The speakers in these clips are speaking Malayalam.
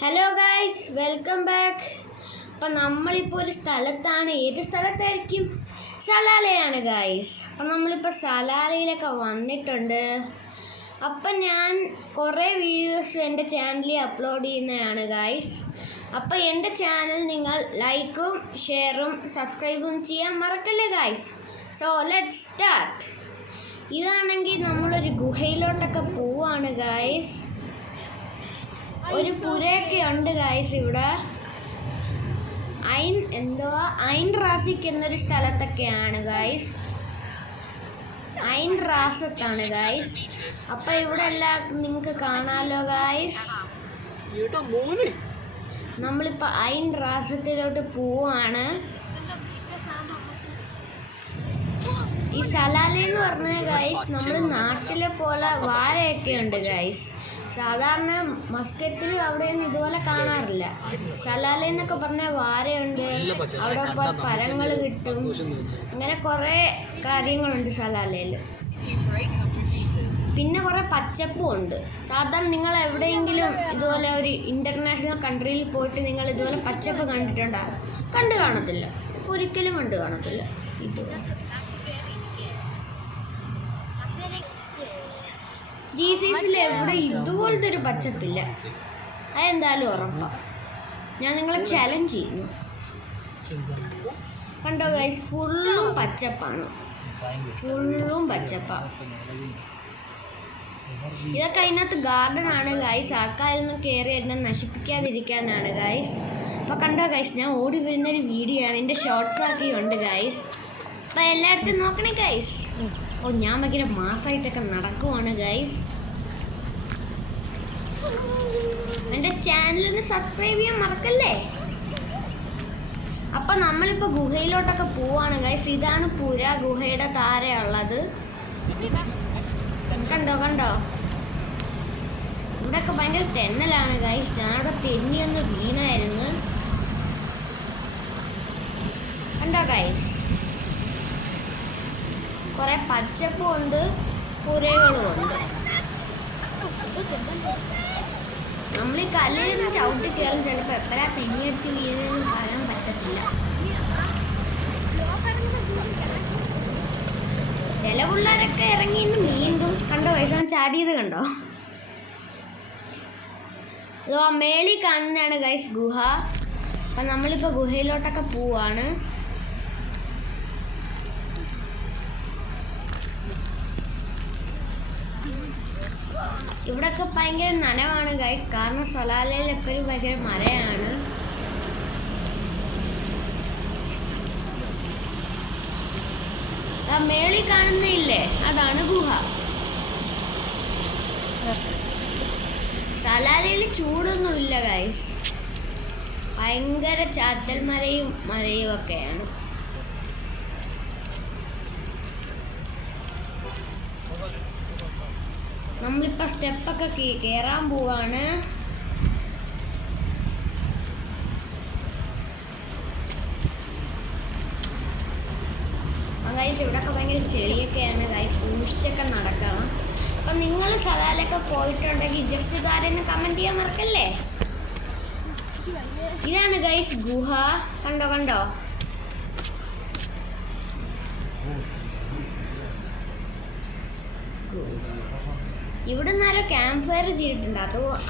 Hello guys, welcome back. അപ്പം നമ്മളിപ്പോൾ ഒരു സ്ഥലത്താണ്. ഏത് സ്ഥലത്തായിരിക്കും? സലാലയാണ് ഗൈസ്. അപ്പം നമ്മളിപ്പോൾ സലാലയിലൊക്കെ വന്നിട്ടുണ്ട്. അപ്പം ഞാൻ കുറേ വീഡിയോസ് എൻ്റെ ചാനലിൽ അപ്ലോഡ് ചെയ്യുന്നതാണ് ഗൈസ്. അപ്പം എൻ്റെ ചാനൽ നിങ്ങൾ ലൈക്കും ഷെയറും സബ്സ്ക്രൈബും ചെയ്യാൻ മറക്കല്ലേ ഗൈസ്. So let's start. ഇതാണെങ്കിൽ നമ്മളൊരു ഗുഹയിലോട്ടൊക്കെ പോവാണ് ഗൈസ്. ഒരു പുരയൊക്കെ ഉണ്ട് ഗൈസ് ഇവിടെ. ഐൻ റാസിക് എന്നൊരു സ്ഥലത്തൊക്കെയാണ് ഗൈസ്. ഐൻ റാസത്താണ് ഗൈസ്. അപ്പം ഇവിടെ എല്ലാം നിങ്ങൾക്ക് കാണാമല്ലോ ഗൈസ്. നമ്മളിപ്പോൾ ഐൻ റാസത്തിലോട്ട് പോവാണ്. ഈ സലാലയെന്ന് പറഞ്ഞാൽ ഗൈസ് നമ്മൾ നാട്ടിലെ പോലെ വാരയൊക്കെ ഉണ്ട് ഗൈസ്. സാധാരണ മസ്കറ്റിലും അവിടെയൊന്നും ഇതുപോലെ കാണാറില്ല. സലാലയെന്നൊക്കെ പറഞ്ഞാൽ വാരയുണ്ട്, അവിടെ പോയി പഴങ്ങൾ കിട്ടും, അങ്ങനെ കുറേ കാര്യങ്ങളുണ്ട് സലാലയിൽ. പിന്നെ കുറേ പച്ചപ്പും ഉണ്ട്. സാധാരണ നിങ്ങൾ എവിടെയെങ്കിലും ഇതുപോലെ ഒരു ഇൻ്റർനാഷണൽ കൺട്രിയിൽ പോയിട്ട് നിങ്ങൾ ഇതുപോലെ പച്ചപ്പ് കണ്ടു കാണത്തില്ല, ഒരിക്കലും കണ്ടു കാണത്തില്ല. GCCയിൽ എവിടെ ഇതുപോലത്തെ ഒരു പച്ചപ്പില്ല. അതെന്തായാലും ഉറപ്പാണ്. ഞാൻ നിങ്ങളെ ചലഞ്ച് ചെയ്യുന്നു. കണ്ടോ ഗൈസ്, ഫുള്ളും പച്ചപ്പാണ്, ഫുള്ളും പച്ചപ്പാണ്. ഇതൊക്കെ അതിനകത്ത് ഗാർഡൻ ആണ് ഗൈസ്. ആൾക്കാരൊന്നും കയറി എന്നെ നശിപ്പിക്കാതിരിക്കാനാണ് ഗൈസ്. അപ്പോൾ കണ്ടോ ഗൈസ്, ഞാൻ ഓടി വരുന്നൊരു വീഡിയോ ആണ്, എൻ്റെ ഷോർട്സ് ആക്കിയുണ്ട് ഗൈസ്. അപ്പോൾ എല്ലായിടത്തും നോക്കണേ ഗൈസ്. ഞാൻ ഭയങ്കര മാസമായിട്ടൊക്കെ നടക്കുവാണ് ഗൈസ്. എൻ്റെ ചാനലിന് സബ്സ്ക്രൈബ് ചെയ്യാൻ മറക്കല്ലേ. അപ്പം നമ്മളിപ്പോൾ ഗുഹയിലോട്ടൊക്കെ പോവാണ് ഗൈസ്. ഇതാണ് പുര, ഗുഹയുടെ താരയുള്ളത്. കണ്ടോ ഇവിടെയൊക്കെ ഭയങ്കര തെന്നലാണ് ഗൈസ്. ഞാനവിടെ തെന്നിയൊന്ന് വീണായിരുന്നു. കണ്ടോ ഗൈസ്, കുറേ പച്ചപ്പും ഉണ്ട്, പുരകളും ഉണ്ട്. നമ്മൾ ഈ കല്ലിൽ ചവിട്ടി കയറും, ചിലപ്പോൾ എപ്പോഴാ തെന്നിയടിച്ച് വീഴുന്നതെന്ന് പറയാൻ പറ്റത്തില്ല. ചില പിള്ളേരൊക്കെ ഇറങ്ങി ഇന്ന് നീന്തും. കണ്ടോ ഗൈസ്, ചാടിയത് കണ്ടോ? മേളിൽ കാണുന്നതാണ് ഗൈസ് ഗുഹ. അപ്പം നമ്മളിപ്പോൾ ഗുഹയിലോട്ടൊക്കെ പോവാണ്. ഇവിടെയൊക്കെ ഭയങ്കര നനവാണ് ഗൈസ്, കാരണം സലാലയിൽ എപ്പോഴും ഭയങ്കര മഴയാണ്. മേളിൽ കാണുന്നില്ലേ, അതാണ് ഗുഹ. സലാലയിൽ ചൂടൊന്നുമില്ല ഗൈസ്, ഭയങ്കര ചാറ്റൽ മഴയും ഒക്കെയാണ്. നമ്മളിപ്പോൾ സ്റ്റെപ്പൊക്കെ കയറാൻ പോവാണ്. ഗൈസ് ഇവിടെയൊക്കെ ഭയങ്കര ചെളിയൊക്കെയാണ് ഗൈസ്, സൂക്ഷിച്ചൊക്കെ നടക്കണം. അപ്പം നിങ്ങൾ സലാലൊക്കെ പോയിട്ടുണ്ടെങ്കിൽ ജസ്റ്റ് താരെന്ന് കമൻറ്റ് ചെയ്യാൻ മറക്കല്ലേ. ഇതാണ് ഗൈസ് ഗുഹ. കണ്ടോ ഇവിടെ നിന്നാരോ ക്യാമ്പ് ഫയർ ചെയ്തിട്ടുണ്ട്,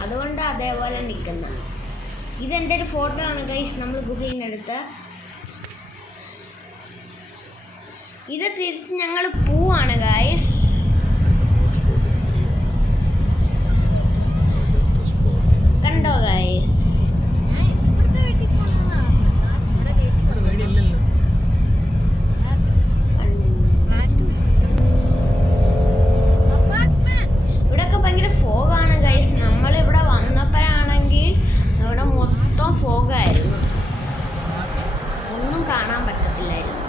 അതുകൊണ്ട് അതേപോലെ നിൽക്കുന്ന. ഇതെൻ്റെ ഒരു ഫോട്ടോ ആണ് ഗൈസ്, നമ്മൾ ഗുഹയിൽ നിന്ന് എടുത്ത. ഇത് തിരിച്ച് ഞങ്ങൾ പോവാണ് ഗൈസ്. കണ്ടോ ഗൈസ്, ഇവിടെയൊക്കെ ഭയങ്കര ഫോഗാണ് ഗൈസ്. നമ്മളിവിടെ വന്നപ്പോഴാണെങ്കിൽ ഇവിടെ മൊത്തം ഫോഗായിരുന്നു, ഒന്നും കാണാൻ പറ്റത്തില്ലായിരുന്നു.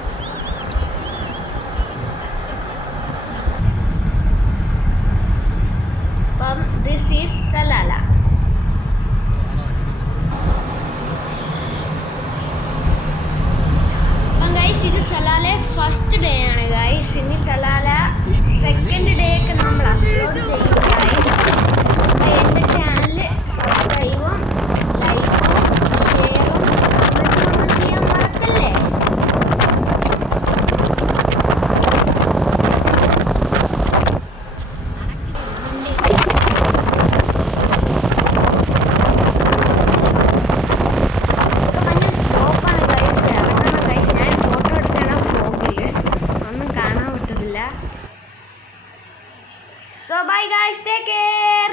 Guys, take care.